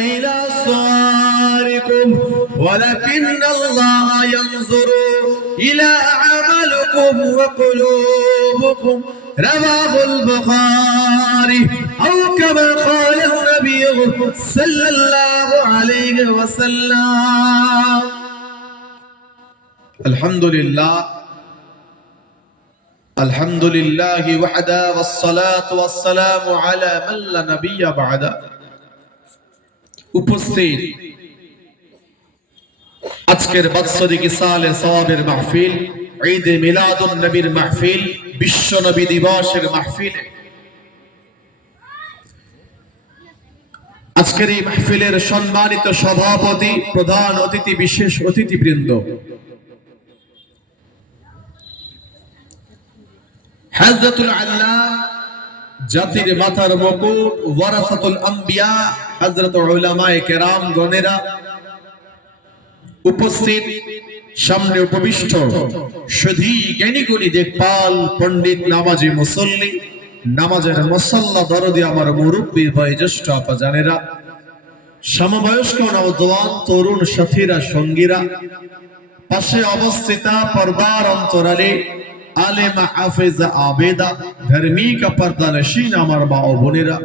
إلى صوركم ولكن الله ينظر إلى أعمالكم وقلوبكم رواه البخاري أو كما قال النبي صلى الله عليه وسلم الحمد لله وحده والصلاة والسلام على من لا نبي بعده উপস্থিত আজকের বাৎসরিক ইসালে সওয়াবের মাহফিল ঈদ এ মিলাদুন নবীর মাহফিল বিশ্ব নবী দিবসের মাহফিলে আজকের এই মাহফিলের সম্মানিত সভাপতি প্রধান অতিথি বিশেষ অতিথিবৃন্দ হযরতুল আল্লাহ জাতির মাথার মুকুট ওয়ারাসাতুল আম্বিয়া হযরত উলামায়ে কেরাম গণেরা উপস্থিত সামনে উপবিষ্ট সুধী জ্ঞানী গুণী দেখপাল পণ্ডিত নামাজি মুসল্লি নামাজের মুসাল্লা দরদি আমার মুরব্বী বয়োজ্যেষ্ঠ আপা জানেরা সমবয়স্ক নওজওয়ান তরুণ সাথীরা সঙ্গীরা পাশে অবস্থিত পর্দার অন্তরালে আলেমা হাফেজা আবেদা ধার্মিক পর্দানশীন আমার মা ও বোনেরা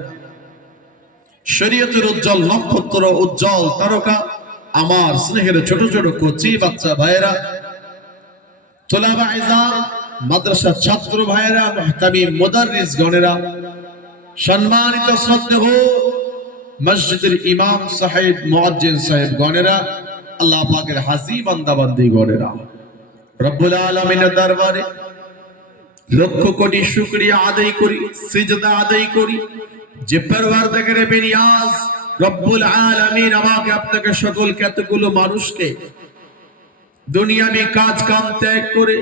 শরীয়তের উজ্জ্বল নক্ষত্র উজ্জ্বল তারকা আমার স্নেহের ছোট ছোট কচি বাচ্চা ভাইয়েরা তোলাবা ইজাম মাদ্রাসা ছাত্র ভাইয়েরা মুহতামিম মুদাররিস গণেরা সম্মানিত শ্রদ্ধেয় মসজিদের ইমাম সাহেব মুয়াজ্জিন সাহেব গণেরা আল্লাহ পাকের হাজী বান্দা বান্দি গণেরা রব্বুল আলামিনের দরবারে লক্ষ কোটি শুকরিয়া আদায় করি সিজদা আদায় করি যে পরওয়ারদিগারে বেনিয়াজ রব্বুল আলামিন আমাকে আপনাকে সকল কতগুলো মানুষকে দুনিয়াবি কাজ কাম ত্যাগ করে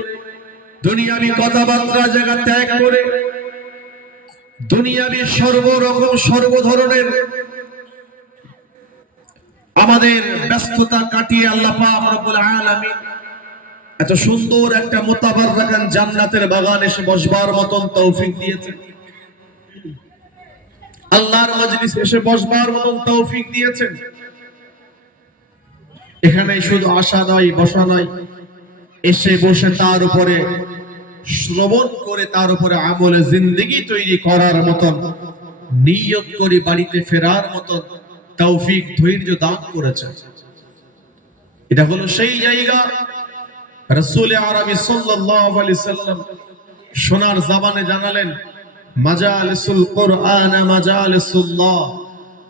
দুনিয়াবি কথাবার্তা জায়গা ত্যাগ করে দুনিয়াবি সর্বরকম সর্ব ধরনের আমাদের ব্যস্ততা কাটিয়ে আল্লাহ পাক রব্বুল আলামিন এত সুন্দর একটা মুতাবাররাকান জান্নাতের বাগানে এসে বসবার মতন তৌফিক দিয়েছেন আল্লাহর মজলিসে এসে বসবার মতন তৌফিক দিয়েছেন এখানে শুধু আসা নয় বসা নয় এসে বসে তার উপরে শ্রবণ করে তার উপরে আমলে জিন্দেগি তৈরি করার মতন নিয়ত করে বাড়িতে ফেরার মতন তৌফিক ধৈর্য দান করেছেন এটা হলো সেই জায়গা রাসূল আরবি সাল্লাল্লাহু আলাইহি সাল্লাম সোনার জবানে জানালেন মাজালিসুল কুরআন মাজালিসুল্লাহ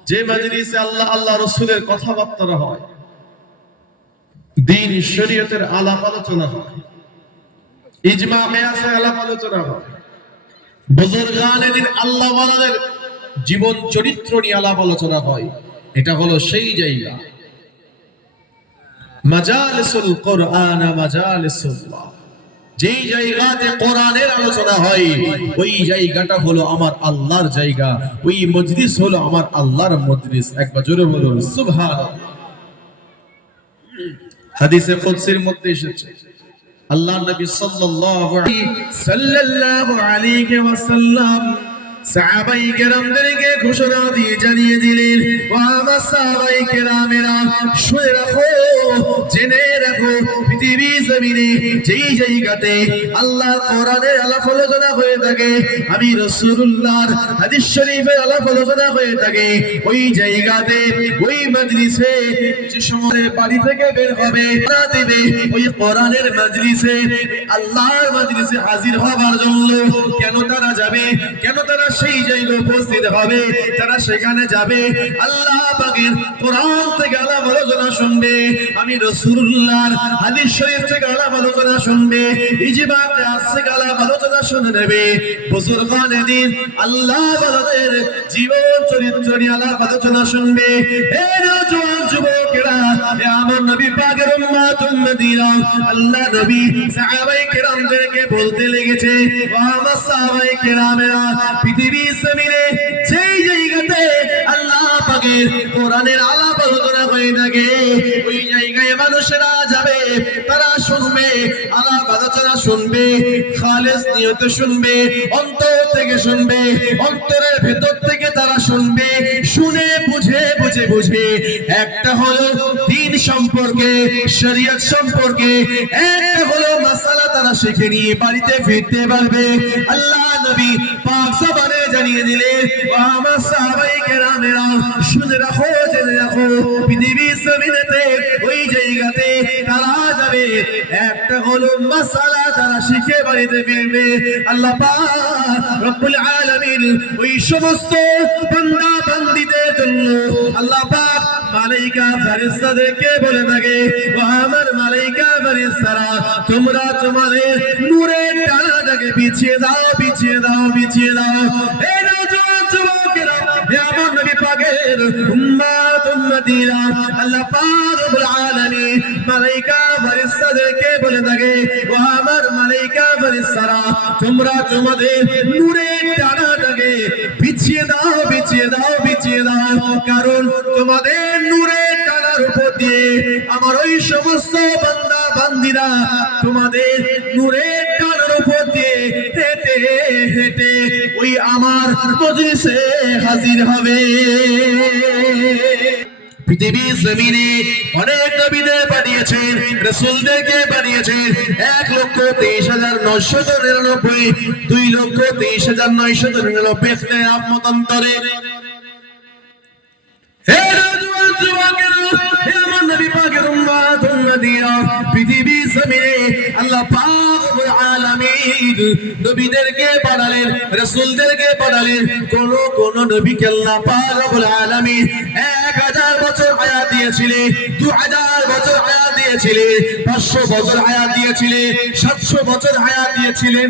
যে মজলিসে আল্লাহ আল্লাহ রাসূলের কথাবার্তা হয় দ্বীন শরীয়তের আলাপ আলোচনা হয় ইজমা কিয়াসে আলাপ আলোচনা হয় বুজুর্গানে দ্বীন আল্লাহ ওয়ালাদের জীবন চরিত্র নিয়ে আলাপ আলোচনা হয় এটা হলো সেই জায়গা মাজালিসুল কুরআন মাজালিসুল্লাহ যেই জায়গাতে কোরআনের আলোচনা হয় ওই জায়গাটা হলো আমার আল্লাহর জায়গা ওই মজলিস হলো আমার আল্লাহর মজলিস একবার জোরে বলুন সুবহানাল্লাহ হাদিসে কুদসির মধ্যে এসেছে আল্লাহর নবী সাল্লাল্লাহু আলাইহি ওয়াসাল্লাম সাহাবায়ে কেরামদেরকে ঘোষণা দিয়ে জানিয়ে দিলেন ও আমার সাহাবায়ে কেরামেরা শুনে রাখো জেনে রাখো পৃথিবী জমিনে যেই জায়গাতে আল্লাহর কোরআনের আলাপ আলোচনা হয়ে থাকে আমি রাসূলুল্লাহর হাদিস শরীফের আলাপ আলোচনা হয়ে থাকে ওই জায়গাতে ওই মজলিসে যে সময় বাড়ি থেকে বের হবে না দেবে ওই কোরআনের মজলিসে আল্লাহর মজলিসে হাজির হবার জন্য কেন তারা যাবে কেন তারা সেই জায়গায় উপস্থিত হবে তারা সেখানে যাবে আল্লাহ পাকের কোরআন থেকে আলাপ আলোচনা শুনবে আমি রাসূলুল্লাহর হাদিস শরীফ থেকে আলাপ আলোচনা শুনবে ইজমা কিয়াস থেকে আলাপ আলোচনা শুনে নেবে বুজুর্গানে দ্বীন আল্লাহ ওয়ালাদের জীবন চরিত্র নিয়ে আলাপ আলোচনা শুনবে হে নওজোয়ান যুবকেরা হে আমার নবী পাকের উম্মত উম্মতিরা আল্লাহ নবী সাহাবায়ে কেরামদেরকে বলতে লেগেছে ও আমার সাহাবায়ে কেরামেরা পৃথিবী জমিনে যেই জায়গাতে আল্লাহ পাক পাকের কোরআনের আলাপ আলোচনা হয়ে থাকে, ওই জায়গায় মানুষেরা যাবে, তারা শুনবে, আলাপ আলোচনা শুনবে, খালেস নিয়তে শুনবে, অন্তর থেকে শুনবে, অন্তরের ভেতর থেকে তারা শুনবে, শুনে বুঝে বুঝে বুঝে একটা হলো দ্বীন সম্পর্কে, শরীয়ত সম্পর্কে একটা হলো মাসালা তারা শিখে নিয়ে বাড়িতে ফিরতে পারবে। আল্লাহ নবী পাক জবানে জানিয়ে দিলেন, ও আমার সাহাবায়ে কেরামেরা শুনে রাখো, জেনে রাখো, পৃথিবীর জমিনেতে ওই জায়গাতে তারা যাবে, একটা হলো মাসালা তারা শিখে বাড়িতে ফিরবে। আল্লাহ পাক রব্বুল আলামিন ওই সমস্ত বান্দা বান্দীদের জন্য আল্লাহ পাক মালাইকা ফেরেশতাদেরকে বলে থাকে, ও আমার মালাইকা ফেরেশতারা তোমরা তোমাদের নূরের ডানাটাকে বিছিয়ে দাও, বিছিয়ে দাও, বিছিয়ে দাও। এই নওজোয়ান যুবকেরা, হে আমার নবী পাকের উম্মত উম্মতিরা, আল্লাহ পাক রব্বুল আলামিন মালাইকা ফেরেশতাদেরকে বলে থাকে, ও আমার মালাইকা ফেরেশতারা তোমরা তোমাদের নূরের ডানাটাকে বিছিয়ে দাও, বিছিয়ে দাও, বিছিয়ে দাও, কারণ তোমাদের নূরের ডানার উপর দিয়ে আমার ওই সমস্ত বান্দা বান্দীরা তোমাদের নূরের ডানার উপর দিয়ে হেঁটে হেঁটে ওই আমার মজলিসে হাজির হবে। পৃথিবীর জমিনে অনেক নবীদের পাঠিয়েছেন, রাসূলদেরকে পাঠিয়েছেন, 1,23,999, 2,23,999 ইখতিলাফ মতান্তরে। হে নওজোয়ান যুবকেরা, হে আমার নবী পাকের উম্মত উম্মতিরা, পৃথিবীর জমিনে আল্লাহ পাক রব্বুল আলামিন নবীদেরকে পাঠালেন, রাসূলদেরকে পাঠালেন। কোন নবীকে আল্লাহ পাক রব্বুল আলামিন 1000 বছর হায়াত দিয়েছিলেন, 2000 বছর হায়াত দিয়েছিলেন, 500 বছর হায়াত দিয়েছিলেন, 700 বছর হায়াত দিয়েছিলেন।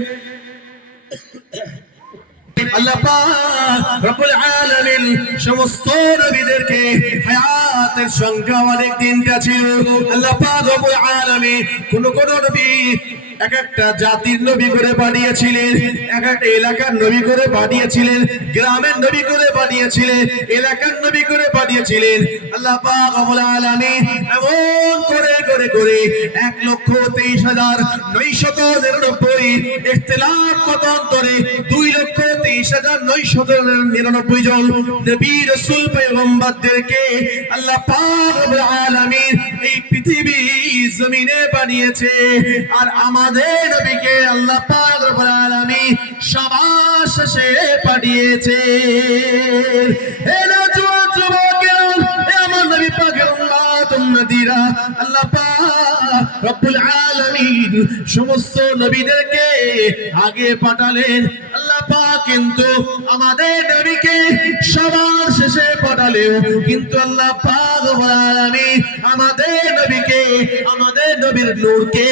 আল্লাহ পাক রব্বুল আলামিন সমস্ত নবীদেরকে হায়াতের সংখ্যা অনেক দিনটা ছিল। আল্লাহ পাক রব্বুল আলামিন কোন নবী এক একটা জাতির নবী করে পাঠিয়েছিলেন, এক একটা এলাকার নবী করে পাঠিয়েছিলেন, গ্রামের নবী করে পাঠিয়েছিলেন, এলাকার নবী করে পাঠিয়েছিলেন। আল্লাহ পাক রব্বুল আলামিন এমন করে করে করে 1,23,999 ইখতিলাফ মতান্তরে 2,23,999 জন নবী রাসূল পয়গম্বরদেরকে আল্লাহ পাক রব্বুল আলামিন এই পৃথিবী জমিনে বানিয়েছে। আর আমাদের নবীকে আল্লাহ পাক রব্বুল আলামিন সবার শেষে পাঠিয়েছে। হে নওজোয়ান যুবকেরা, হে আমার নবী পাকের উম্মত উম্মতিরা, আল্লাহ পাক রব্বুল আলামিন সমস্ত নবীদেরকে আগে পাঠালেন। আল্লাহ পাক কিন্তু আমাদের নবীকে সবার শেষে পাঠালেও কিন্তু আল্লাহ পাক রব্বুল আলামিন আমাদের নবীকে, আমাদের নবীর নূরকে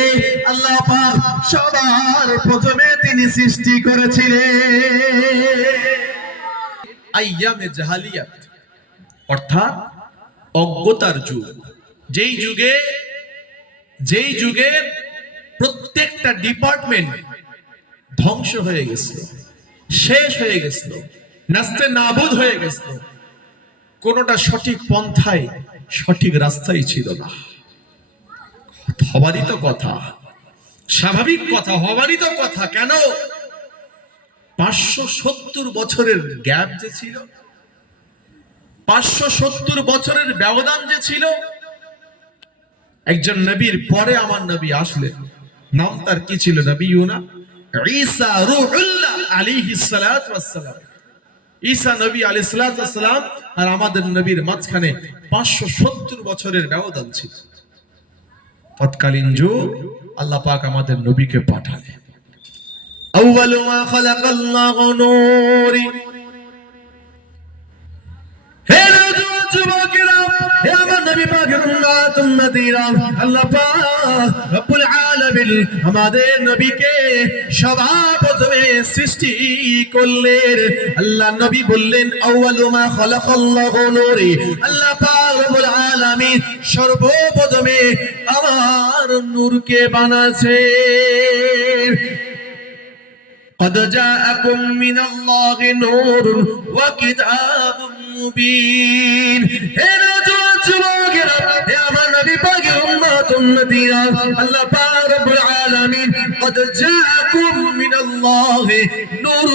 আল্লাহ পাক সবার প্রথমে তিনি সৃষ্টি করেছিলেন। আইয়ামে জাহালিয়াত অর্থাৎ অজ্ঞতার যুগ, যেই যুগে প্রত্যেকটা ডিপার্টমেন্ট ধ্বংস হয়ে গেছিল, শেষ হয়ে গেছিল, নাস্তে নাবুদ হয়ে গেছিল, কোনটা সঠিক পন্থায় সঠিক রাস্তায় ছিল না। হবারই তো কথা, স্বাভাবিক কথা, হবারই তো কথা। কেন 570 বছরের গ্যাপ যে ছিল, 570 বছরের ব্যবধান যে ছিল, একজন নবীর পরে আমার নবী আসলেন, নাম তার কি ছিল? নবিয়ুনা ঈসা রূহুল্লাহ আলাইহিস সালাতু ওয়াস সালাম। ঈসা নবী আলাইহিস সালাতু ওয়াস সালাম আর আমাদের নবীর মাঝখানে 570 বছরের ব্যবধান ছিল। তৎকালীন যুগ আল্লাহ পাক আমাদের নবীকে পাঠালেন। আউয়ালু মা খালাকাল্লাহু নূরি। হে নওজোয়ান যুবকেরা, হে আমার নবী পাকের উম্মত উম্মতিরা, আল্লাহ পাক রব্বুল আলামিন আমাদের নবীকে সবার প্রথমে সৃষ্টি করলেন। আল্লাহ নবী বললেন, আউয়ালু মা খালাকাল্লাহু নূরি। আল্লাহ পাক রব্বুল আলামিন সর্বপ্রথমে আমার নূরকে বানাছেন। قد جاءكم من الله نور وكتاب মুবিন। হে নওজোয়ান যুবকেরা, হে আমার নবী পাকের উম্মত উম্মতিরা, আল্লাহ পাক রব্বুল আলামিন قد جاءكم من الله نور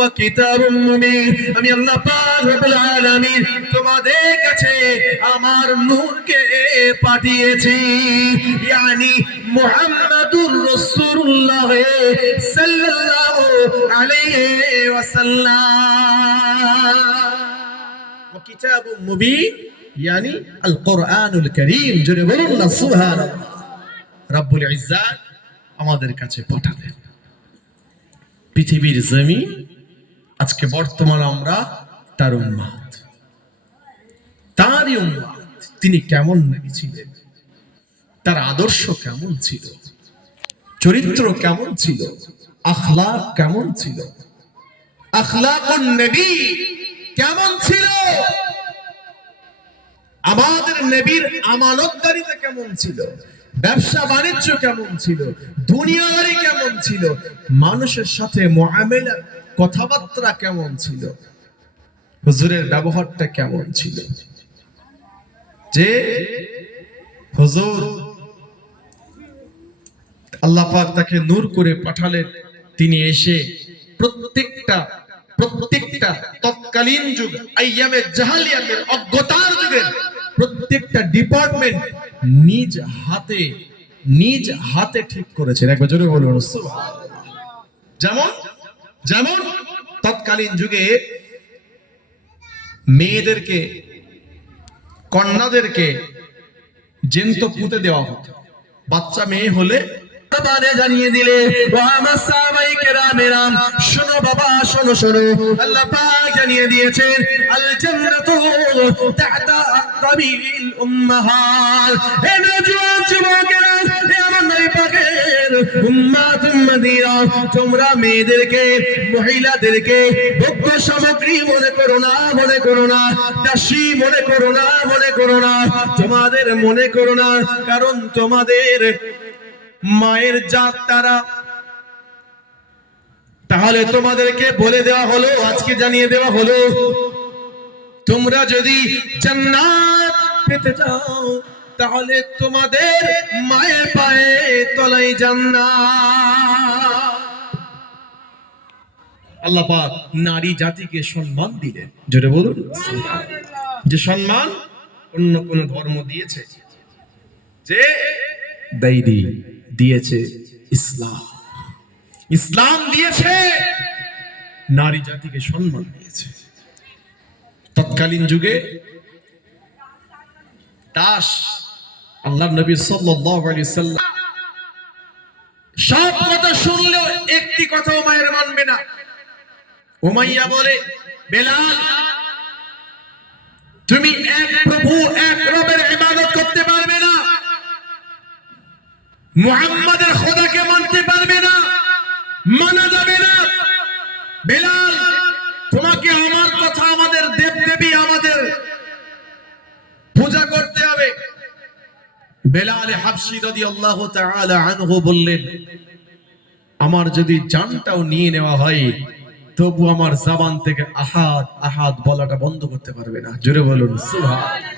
وكتاب مبين। আমি আল্লাহ পাক রব্বুল আলামিন তোমাদের কাছে আমার নূরকে পাঠিয়েছি, ইয়ানি মুহাম্মাদুর রাসূলুল্লাহ সাল্লাল্লাহু আলাইহি ওয়াসাল্লাম। وكتاب مبين يعني القرآن الكريم। জোরে বলুন না সুবহানাল্লাহ। রব্বুল ইজ্জাত আমাদের কাছে পাঠালেন। পৃথিবীর জমিন আজকে বর্তমান আমরা তার উম্মত, তারই উম্মত। তিনি কেমন নবী ছিলেন, তার আদর্শ কেমন ছিল, চরিত্র কেমন ছিল, আখলাক কেমন ছিল, আখলাকুন নবী কেমন ছিল, আমাদের নবীর আমানতদারিতা কেমন ছিল, ব্যবসা বাণিজ্য কেমন ছিল, দুনিয়াদারি কেমন ছিল, মানুষের সাথে মুআমালা কথাবার্তা কেমন ছিল, হুজুরের ব্যবহারটা কেমন ছিল। যে হুজুর আল্লাহ পাক তাকে নূর করে পাঠালেন, তিনি এসে প্রত্যেকটা তৎকালীন যুগ আইয়ামে জাহালিয়াতের অজ্ঞতার যুগের প্রত্যেকটা ডিপার্টমেন্ট নিজ হাতে ঠিক করেছেন। একবার জোরে বলুন সুবহানাল্লাহ। যেমন তৎকালীন যুগে মেয়েদেরকে, কন্যাদেরকে জ্যান্ত পুঁতে দেওয়া হতো। বাচ্চা মেয়ে হলে জানিয়ে দিলে, ও আমার সাহাবায়ে কেরামেরা, শোনো বাবা, শোনো শোনো, আল্লাহ পাক জানিয়ে দিয়েছেন আল জান্নাতু তাহতা আকতাবিল উম্মাহাত। হে নওজোয়ান যুবকেরা, হে আমার নবী পাকের উম্মত উম্মতিরা, তোমরা মেয়েদেরকে, মহিলাদেরকে ভোগ্য সামগ্রী মনে করো না, মনে করো না, দাসী মনে করো না, মনে করো না, তোমাদের মনে করো না, কারণ তোমাদের মায়ের জাত তারা। তাহলে তোমাদেরকে বলে দেওয়া হলো, আজকে জানিয়ে দেওয়া হলো, তোমরা যদি জান্নাত পেতে চাও তাহলে তোমাদের মায়ের পায়ে তলায় জান্নাত। আল্লাহ পাক নারী জাতিকে সম্মান দিলেন। জোরে বলুন যে সম্মান অন্য কোন ধর্ম দিয়েছে, যে দেয়নি, দিয়েছে ইসলাম। ইসলাম দিয়েছে, নারী জাতিকে সম্মান দিয়েছে। তৎকালীন যুগে দাস আল্লাহর নবী সাল্লাল্লাহু আলাইহি সাল্লাম সব কথা শুনলেও একটি কথা উমাইর মানবে না। উমাইয়া বলে, বেলাল, তুমি এক প্রভু, এক রবের ইবাদত করতে পারবে না, মুহাম্মাদের খোদাকে মানতে পারবে না, মানা যাবে না। বেলাল, তোমাকে আমার কথা, আমাদের দেবদেবী, আমাদের পূজা করতে হবে। বেলাল হাবশী রাদিয়াল্লাহু তাআলা আনহু বললেন, আমার যদি জানটাও নিয়ে নেওয়া হয় তবু আমার জবান থেকে আহাদ আহাদ বলাটা বন্ধ করতে পারবে না। জোরে বলুন সুবহানাল্লাহ।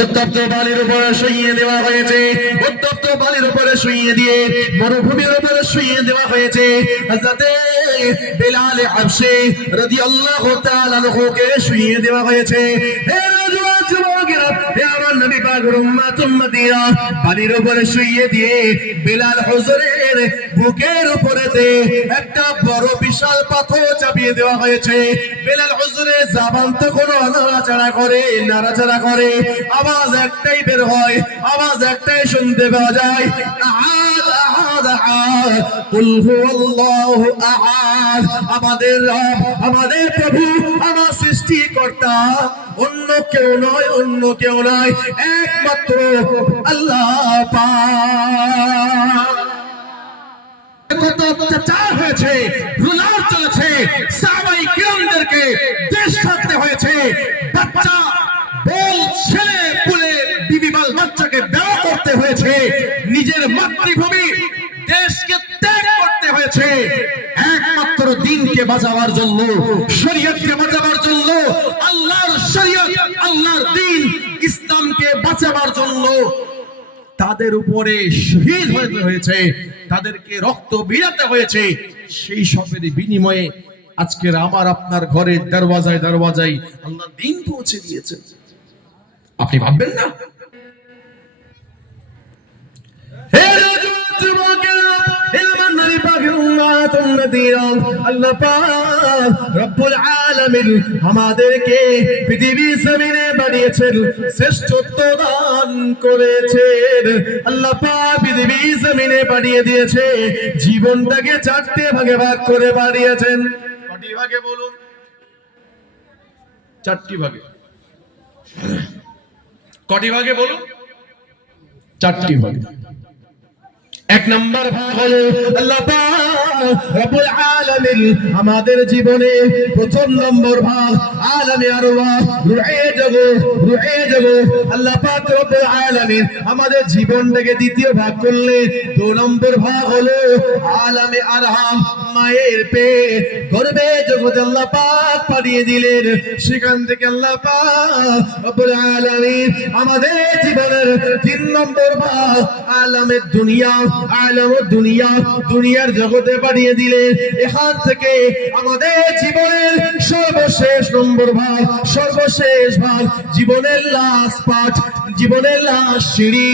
উত্তপ্ত বালির উপরে শুইয়ে দেওয়া হয়েছে, উত্তপ্ত বালির উপরে শুইয়ে দিয়ে মরুভূমির উপরে শুইয়ে দেওয়া হয়েছে। হযরতে বেলাল হাবশী রাদিয়াল্লাহু তাআলা আনহুকে শুইয়ে দেওয়া হয়েছে। হে নওজোয়ান যুবকেরা, হে আমার নবী পাকের উম্মত উম্মতিরা, বালির উপরে শুইয়ে দিয়ে বেলাল হুজুরের বুকের উপরেতে একটা বড় বিশাল পাথর চাপিয়ে দেওয়া হয়েছে। বেলাল হুজুরের জবান তখন নাড়াচাড়া করে, আওয়াজ একটাই বের হয়, আওয়াজ একটাই শুনতে পাওয়া যায়, আহাদ আহাদ আহাদ, কুল হুয়াল্লাহু আহাদ। আমাদের রব, আমাদের প্রভু, আমার সৃষ্টিকর্তা অন্য কেউ নয়, অন্য কেউ নয়, একমাত্র আল্লাহ পাক। কত অত্যাচার হয়েছে, রুলার চলেছে, সাহাবায়ে কিরামদেরকে দেশ ছাড়তে হয়েছে, বাচ্চা বল ছেলে পুলে বিবি বাল বাচ্চাকে বিয়ে করতে হয়েছে, নিজের মাতৃভূমি দেশকে ত্যাগ করতে হয়েছে একমাত্র দ্বীনকে বাঁচাবার জন্য, শরীয়তকে বাঁচাবার জন্য, আল্লাহর আল্লাহর দ্বীন ইসলামকে বাঁচাবার জন্য তাদের উপরে শহীদ হতে হয়েছে, তাদেরকে রক্ত বিরাতে হয়েছে। সেই সবের বিনিময়ে আজকের আমার আপনার ঘরের দরওয়াজায় দরওয়াজায় আল্লাহ দ্বীন পৌঁছে দিয়েছে। আপনি ভাববেন না? হে যুবকেরা, হে আমার নবী পাকের উম্মত উম্মতীরা, আল্লাহ পাক রব্বুল আলামিন আমাদেরকে পৃথিবীর জমিনে বানিয়েছেন, শ্রেষ্ঠত্ব দান করেছেন। আল্লাহ পাক পৃথিবীর জমিনে বানিয়ে দিয়েছে, জীবনটাকে চারটে ভাগে ভাগ করে বানিয়েছেন। কটি ভাগে বলুন? চারটি ভাগে। কটি ভাগে বলুন? চারটি ভাগে। এক নম্বর ভাগ হলো আল্লাহ পাক রব্বুল আলামিন আমাদের জীবনে প্রথম নম্বর ভাগ আলামে আরওয়াহ, রূহে জগৎ আল্লাহ পাক রব্বুল আলামিন আমাদের জীবনটাকে দ্বিতীয় ভাগ করলে দুই নম্বর ভাগ হলো আলামে আরহাম, মায়ের পেট গর্ভে জগৎ আল্লাহ পাক পাঠিয়ে দিলেন। সেখান থেকে আল্লাহ পাক রব্বুল আলামিন আমাদের জীবনের তিন নম্বর ভাগ আলামে দুনিয়া, দুনিয়ার জগতে পাঠিয়ে দিলেন। এখান থেকে আমাদের জীবনের সর্বশেষ নম্বর ভাগ, সর্বশেষ ভাগ জীবনের লাস্ট পার্ট, জীবনের লাস্ট সিঁড়ি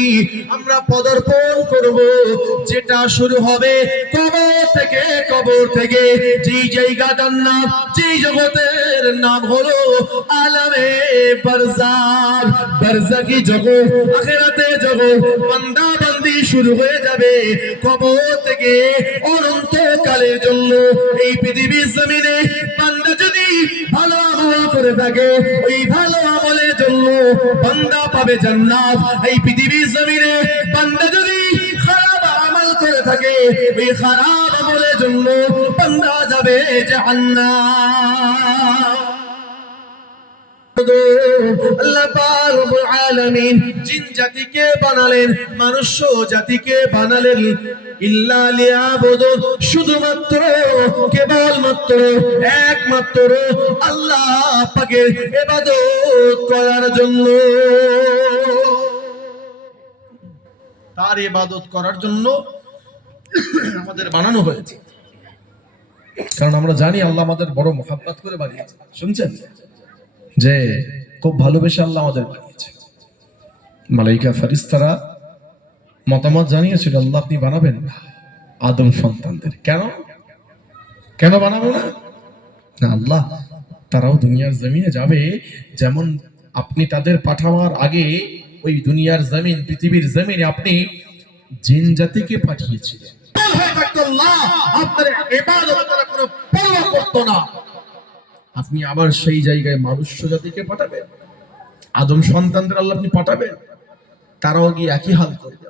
আমরা পদার্পণ করব, যেটা শুরু হবে কবর থেকে যেই জায়গাটার নাম, যেই জগতের নাম হলো আলামে বারজাখ, বারজাকি জগৎ, আখিরাতে জগৎ। বান্দা বান্দি শুরু হয়ে যাবে কবর থেকে অনন্তকালের জন্য। এই পৃথিবীর জমিনে বান্দা যদি ভালো আমল করে থাকে, ওই ভালো আমলের জন্য বান্দা পাবে জান্নাত। এই পৃথিবীর জমিনে বান্দা যদি খারাপ আমল করে থাকে, ওই খারাপ আমলের জন্য বান্দা যাবে জাহান্নাম। আল্লাহ পাক রব্বুল আলামিন জিন জাতিকে বানালেন, মানুষ জাতিকে বানালেন ইল্লা লিয়াবুদুন, শুধুমাত্র কেবলমাত্র একমাত্র আল্লাহ পাকের ইবাদত করার জন্য। তার ইবাদত করার জন্য আমাদের বানানো হয়েছে। কারণ আমরা জানি আল্লাহ আমাদের বড় মহব্বত করে বানিয়েছে। শুনছেন যে খুব ভালোবেসে আল্লাহ আমাদের বানিয়েছে। মালাইকা ফেরেশতারা মতামত জানিয়েছিল, আল্লাহ আপনি বানাবেন না আদম সন্তানদের। কেন বানাবো না? আল্লাহ তারাও দুনিয়ার জমিনে যাবে, যেমন আপনি তাদের পাঠাবার আগে ওই দুনিয়ার জমিন, পৃথিবীর জমিনে আপনি জিন জাতিকে পাঠিয়েছিলেন। আপনার ইবাদত করার কোনো পরোয়া করতো না। আপনি আবার সেই জায়গায় মানুষ জাতিকে পাঠাবেন, আদম সন্তানদের আল্লাহ আপনি পাঠাবেন, তারাও গিয়ে একই হাল করবে।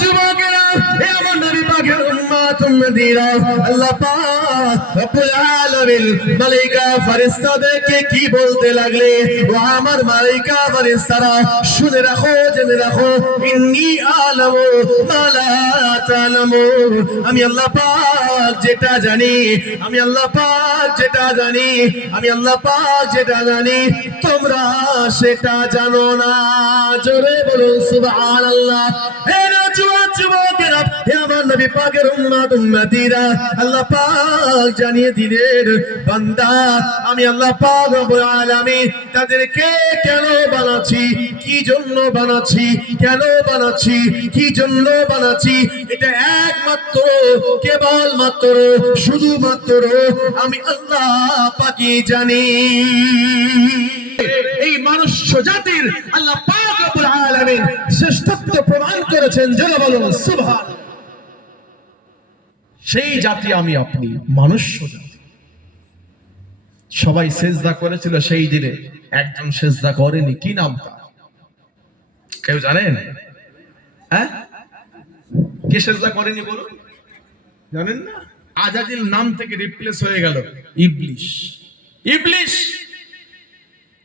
যুবকেরা, হে আমার নবী পাকের উম্মত উম্মতীরা, আল্লাহ পাক রব্বুল আলামিন মালায়েকা ফেরেশতাদেরকে কি বলতে লাগলে, ও আমার মালায়েকা ফেরেশতারা শুনে রাখো, জেনে রাখো, ইন্নী আলামু মা লা তা'লামুন, আমি আল্লাহ পাক যেটা জানি, আমি আল্লাহ পাক যেটা জানি, আমি আল্লাহ পাক যেটা জানি, তোমরা সেটা জানো না। জোরে বলুন সুবহানাল্লাহ। হে যুবকেরা, হে আমার নবী পাকের উম্মত উম্মতীরা, আল্লাহ পাক জানিয়ে দিলেন, বান্দা আমি আল্লাহ পাক রব্বুল আলামিন তাদেরকে কেন বানাচ্ছি, কি জন্য বানাচ্ছি, কেন বানাচ্ছি, কি জন্য বানাচ্ছি, এটা একমাত্র কেবলমাত্র শুধুমাত্র আমি আল্লাহ পাকই জানি। এই মানুষ জাতির আল্লাহ পাক রব্বুল আলামিন শ্রেষ্ঠত্ব প্রমাণ করেছেন। যারা বলুন সুবহানাল্লাহ। সেই জাতি আমি আপনি, মানুষ জাতি। সবাই সেজদা করেছিল সেই দিনে, একজন সেজদা করেনি। কি নাম তার? কেউ জানেন? হ্যাঁ, কে সেজদা করেনি বলুন? জানেন না? আজাজিল নাম থেকে রিপ্লেস হয়ে গেল ইবলিশ। ইবলিশ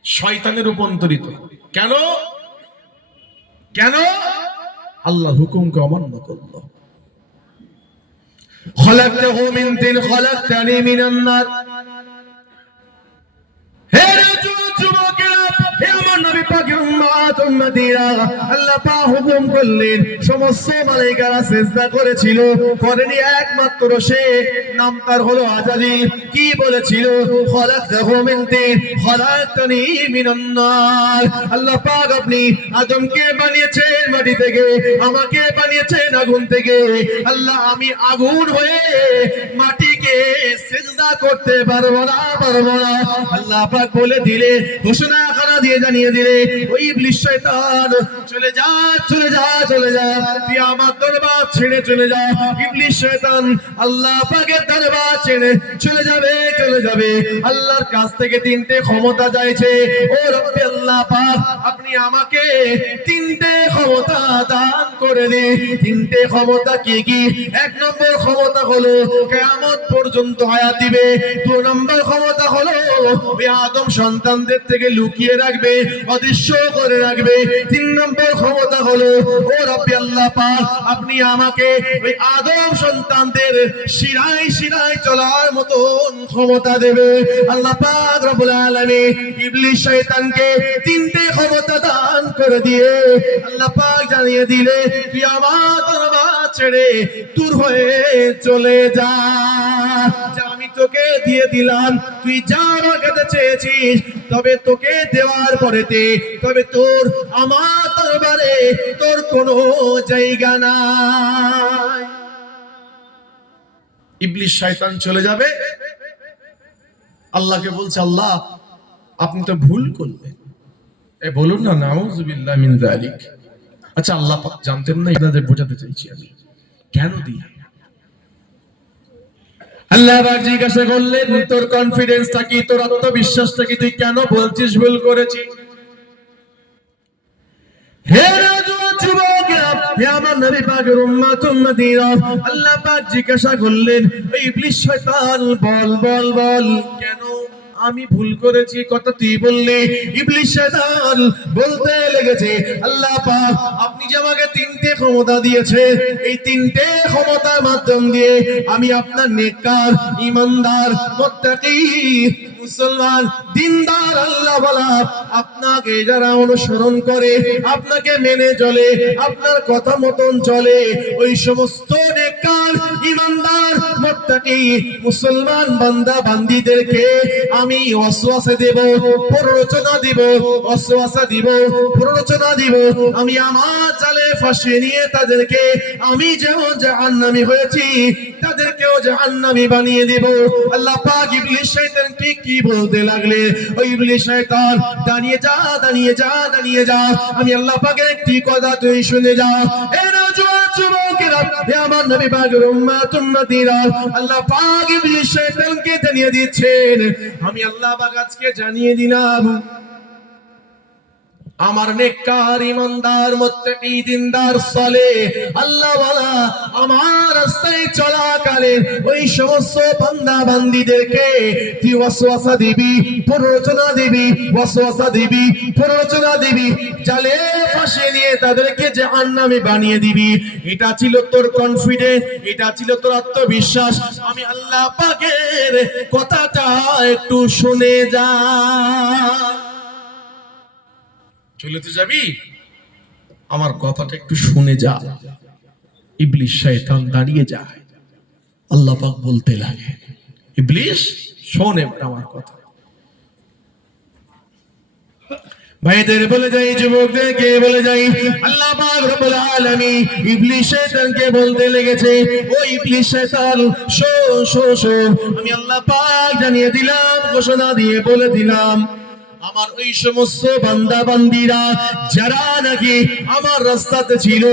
শয়তানে রূপান্তরিত। কেন? আল্লাহ হুকুমকে অমান্য করলো। খলাকতাহু মিন তিন খলাকতানি মিনান নার। হে যুবকেরা, উম্মতিরা, আল্লাহ পাক হুকুম করলেন সমস্ত মালায়েকারা সিজদা করেছিল, করেনি একমাত্র সে, নাম তার হলো আজাজিল। কি বলেছিল? খলাকতাহু মিন তিন খলাকতানি মিনান নার। আল্লাহ পাক আপনি আদমকে বানিয়েছেন মাটি থেকে, আমাকে বানিয়েছেন আগুন থেকে। আল্লাহ আমি আগুন হয়ে মাটিকে সিজদা করতে পারবো না, পারবো না। আল্লাহ পাক বলে দিলে, ঘোষণা করা দিয়ে জানিয়ে দিলে, ওই ইবলিস শয়তান চলে যা, চলে যা, চলে যা, তুই আমার দরবার ছেড়ে চলে যা। ইবলিস শয়তান আল্লাহ পাকের দরবার ছেড়ে চলে যাবে, চলে যাবে। আল্লাহর কাছ থেকে তিনটে ক্ষমতা চাইছে। ও রব্বি আল্লাহ পাক, আপনি আমাকে তিনটে ক্ষমতা দান করে দিন। তিনটে ক্ষমতা কি কি? এক নম্বর ক্ষমতা হলো কিয়ামত পর্যন্ত হায়াত দিবে। দুই নম্বর ক্ষমতা হলো ওই আদম সন্তানদের থেকে লুকিয়ে রাখবে, অদৃশ্য করে রাখবে। তিন নম্বর ক্ষমতা হলো, ও রব্বি আল্লাহ পাক, আপনি আমাকে ওই আদম সন্তানদের শিরায় শিরায় চলার মতন ক্ষমতা দেবে। আল্লাহ পাক রব্বুল আলামিন ইবলিস শয়তানকে তিনটে ক্ষমতা দান করে দিয়ে আল্লাহ পাক জানিয়ে দিলে, তুই আমার দরবার ছেড়ে দূর হয়ে চলে যা। আমি তোকে দিয়ে দিলাম, তুই যা আমার কাছে চেয়েছিস, তবে তোকে দেওয়ার পরেতে তবে তোর আমার দরবারে তোর কোনো জায়গা নাই। ইবলিস শয়তান চলে যাবে, আল্লাহকে বলছে, আল্লাহ আপনি তো ভুল করলেন। বলুন না, নাউযুবিল্লাহ মিন যালিক। আচ্ছা আল্লাহ পাক জানতেন না? আপনাদের বোঝাতে চাইছি আমি কেন দিই। আল্লাহ পাক জিজ্ঞাসা করলেন, তোর কনফিডেন্সটা কি, তোর আত্মবিশ্বাসটা কি, তুই কেন বলছিস ভুল করেছি? হে নওজোয়ান যুবকেরা, হে আমার নবী পাকের উম্মত উম্মতিরা, আল্লাহ পাক জিজ্ঞাসা করলেন, ওই ইবলিস শয়তান বল বল বল, কেন আমি ভুল করেছি কথা তুই বললি? ইবলিস শয়তান বলতে লেগেছে, আল্লাহ পাক আপনি যে আমাকে তিনটে ক্ষমতা দিয়েছে, এই তিনটে ক্ষমতার মাধ্যম দিয়ে আমি আপনার নেককার, ঈমানদার, মুত্তাকি, মুসলমান, দিনদার আল্লাহ বলা আপনাকে যারা অনুসরণ করে, আপনাকে মেনে চলে, আপনার কথা মতন চলে, ওই সমস্ত নেককার, ঈমানদার, মুত্তাকি, মুসলমান বান্দা বান্দীদেরকে আমি ওয়াসওয়াসা দেব, প্ররোচনা দিব, ওয়াসওয়াসা দিব, প্ররোচনা দিব। আমি আমার জালে ফাঁসিয়ে নিয়ে তাদেরকে আমি যেমন জাহান্নামী হয়েছি, তাদেরকেও জাহান্নামী বানিয়ে দেব। আল্লাহ পাক ইবলিস শয়তানকে কি বলতে লাগলে, ওই ইবলিস শয়তান দাঁড়িয়ে যা, দাঁড়িয়ে যা, দাঁড়িয়ে যা, আমি আল্লাহ পাকের একটি কথা তুই শুনে যা। এ নওজোয়ান যুবকেরা, হে আমার নবী পাকের উম্মত উম্মতিরা, আল্লাহ পাক ইবলিস শয়তানকে জানিয়ে দিচ্ছেন, আমি আল্লাহ পাক আজকে জানিয়ে দিলাম, আমার নেককার, ঈমানদার, মুত্তাকি, দিনদার, সালেহ আল্লাহ ওয়ালা আমার রাস্তায় চলাকালে ওই সমস্ত বান্দা বান্দীদেরকে তুই ওয়াসওয়াসা দিবি, প্ররোচনা দিবি, ওয়াসওয়াসা দিবি, প্ররোচনা দিবি, জালে ফাঁসিয়ে নিয়ে তাদেরকে জাহান্নামী বানিয়ে দিবি। এটা ছিল তোর কনফিডেন্স, এটা ছিল তোর আত্মবিশ্বাস। আমি আল্লাহ পাকের কথাটা একটু শুনে যা। চলে তো যাবি, আমার কথাটা একটু শুনে যা। ইবলিস শয়তান দাঁড়িয়ে যায়, আল্লাহ পাক বলতে লাগে, ইবলিস শোন এবার আমার কথা। ভাইদের বলে যাই, যুবকদেরকে বলে যাই, আল্লাহ পাক রব্বুল আলামিন ইবলিস শয়তানকে বলতে লেগেছে, ও ইবলিস শয়তান শোন শোন শোন, আমি আল্লাহ পাক জানিয়ে দিলাম, ঘোষণা দিয়ে বলে দিলাম, আমার ওই সমস্ত বান্দা বান্দীরা যারা নাকি আমার রাস্তাতে ছিল,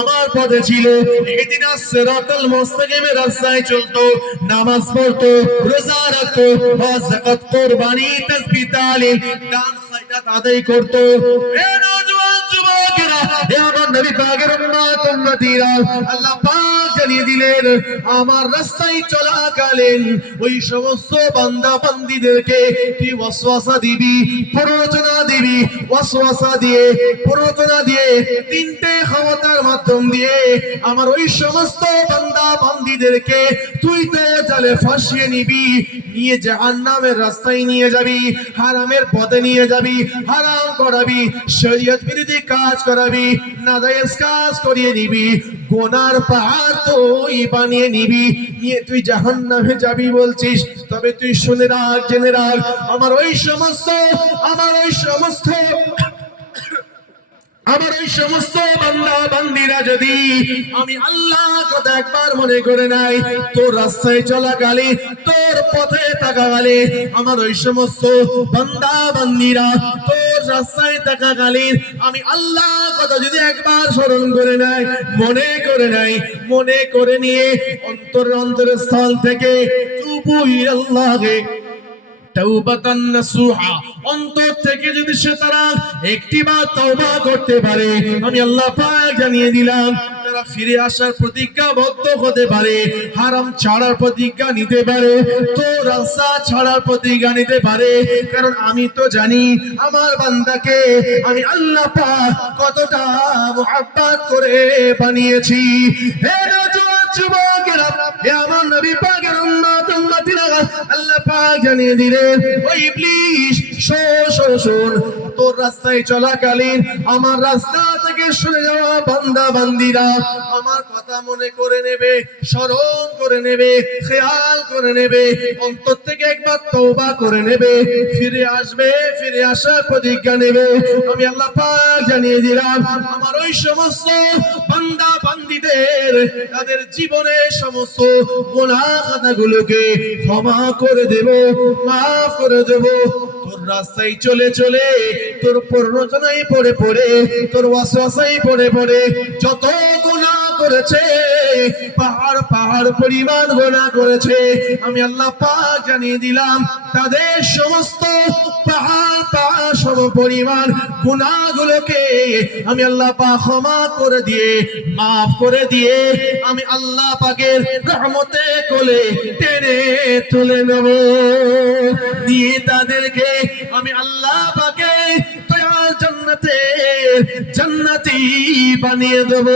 আমার পথে ছিল, ইহদিনাস সিরাতাল মুস্তাকিমের রাস্তায় চলতো, নামাজ পড়তো, রোজা রাখতো, হজ যাকাত কুরবানি তাসবিহ তাহলিল দান খায়রাত আদায় করতো। হে নওজোয়ান যুবকেরা, হে আমার নবী পাকের উম্মত উম্মতিরা, আল্লাহ পাক জানিয়ে দিলেন আমার রাস্তায় চলাকালীন ওই সমস্ত বান্দা বান্দীদেরকে তুই ওয়াসওয়াসা দিবি, প্ররোচনা দিবি, ওয়াসওয়াসা দিয়ে প্ররোচনা দিয়ে তিনটে ক্ষমতার মাধ্যম দিয়ে আমার ওই সমস্ত বান্দা বান্দীদেরকে তুই তো জালে ফাঁসিয়ে নিবি, নিয়ে জাহান্নামের রাস্তায় নিয়ে যাবি, হারামের পথে নিয়ে যাবি, হারাম করাবি, শরীয়ত বিরোধী কাজ করাবি, নাজায়েজ কাজ করিয়ে নিবি, গুনার পাহাড় তুই বানিয়ে নিবি, নিয়ে তুই জাহান্নামে যাবি বলছিস। তবে তুই শুনে রাখ, জেনে রাখ, আমার ওই সমস্ত বান্দা বান্দিরা যদি আমি আল্লাহ কথা একবার মনে করে নাই, তোর রাস্তায় চলাকালীন, তোর পথে থাকাকালীন, আমার ওই সমস্ত বান্দা বান্দিরা তোর রাস্তায় থাকাকালীন আমি আল্লাহ কথা যদি একবার স্মরণ করে নাই, মনে করে নিয়ে অন্তরের স্থল থেকে তুবু ইলাল্লাহি তাওবাতান নাসুহা, অন্তর থেকে যদি সে তারা একটিবার তওবা করতে পারে, আমি আল্লাহ পাক জানিয়ে দিলাম তারা ফিরে আসার প্রতিজ্ঞাবদ্ধ হতে পারে, হারাম ছাড়ার প্রতিজ্ঞা নিতে পারে, তো রাস্তা ছাড়ার প্রতিজ্ঞা নিতে পারে। কারণ আমি তো জানি আমার বান্দাকে আমি আল্লাহ পাক কতটা মুহাব্বত করে বানিয়েছি। হে নওজোয়ান যুবকেরা, হে আমার নবী পাকের উম্মতিরা, আল্লাহ পাক জানিয়ে দিলেন ওই ইবলিস শোন, তোর রাস্তায় চলাকালীন আমার রাস্তা থেকে সরে যাওয়া বান্দা বান্দিরা আমার কথা মনে করে নেবে, স্মরণ করে নেবে, খেয়াল করে নেবে, অন্তর থেকে একবার তওবা করে নেবে, ফিরে আসবে, ফিরে আসার প্রতিজ্ঞা নেবে। আমি আল্লাহ পাক জানিয়ে দিলাম আমার ওই সমস্ত বান্দা বান্দিদের তাদের জীবনের সমস্ত গুনাহ খাতাগুলোকে ক্ষমা করে দেব, মাফ করে দেব। তোর রাস্তায় চলে চলে, তোর প্ররোচনায় পড়ে পড়ে, তোর ওয়াসওয়াসায় পড়ে পড়ে যত গুনাহ করেছে, পাহাড় পরিমাণ গুনাহ করেছে, আমি আল্লাহ পাক জানিয়ে দিলাম তাদের সমস্ত পাহাড় সম পরিমাণ গুনাহগুলোকে আমি আল্লাহ পাক ক্ষমা করে দিয়ে, মাফ করে দিয়ে আমি আল্লাহ পাকের রহমতে কোলে টেনে তুলে নেব, দিয়ে তাদেরকে আমি আল্লাহ পাকে দয়াল জান্নাতি বানিয়ে দেব।